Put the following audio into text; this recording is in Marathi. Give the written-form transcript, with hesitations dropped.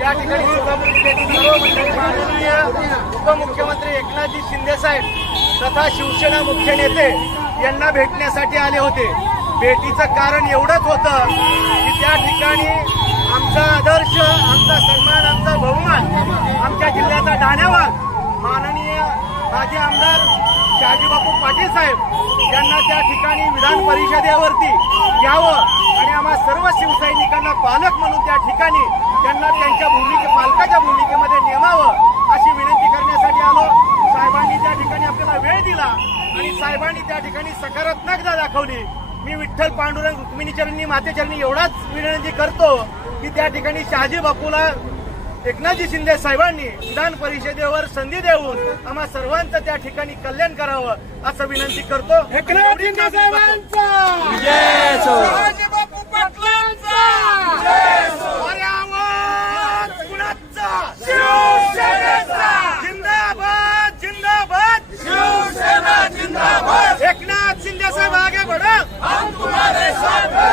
या ठिकाणी माननीय उपमुख्यमंत्री एकनाथजी शिंदे साहेब तथा शिवसेना मुख्य नेते यांना भेटण्यासाठी आले होते। भेटीचं कारण एवढंच होतं की त्या ठिकाणी आमचा आदर्श, आमचा सन्मान, आमचा बहुमान, आमच्या जिल्ह्याचा ढाण्यावर माननीय माजी आमदार शहाजीबापू पाटील साहेब यांना त्या ठिकाणी विधान परिषदेवरती घ्यावं आणि आम्हा सर्व शिवसैनिकांना पालक म्हणून त्या ठिकाणी त्यांना त्यांच्या पालकाच्या भूमिकेमध्ये नेमावं अशी विनंती करण्यासाठी आलो। साहेबांनी त्या ठिकाणी आपल्याला वेळ दिला आणि साहेबांनी त्या ठिकाणी सकारात्मकता दाखवली। मी विठ्ठल पांडुरंग रुक्मिणीचरणी मातेचरणी एवढाच विनंती करतो की त्या ठिकाणी शहाजी बापूला एकनाथजी शिंदे साहेबांनी विधान परिषदेवर संधी देऊन आम्हा सर्वांचं त्या ठिकाणी कल्याण करावं असं विनंती करतो। एकनाथ शिंदे साहेबांचा जय असो। शहाजी बापू पाटलांचा जय असो। पर्यावरण कुणाचा? शिवसेनेचा। जिंदाबाद जिंदाबाद शिवसेना जिंदाबाद। एकनाथ शिंदे साहेब आगे बढ़ो, हम तुम्हारे साथ हैं।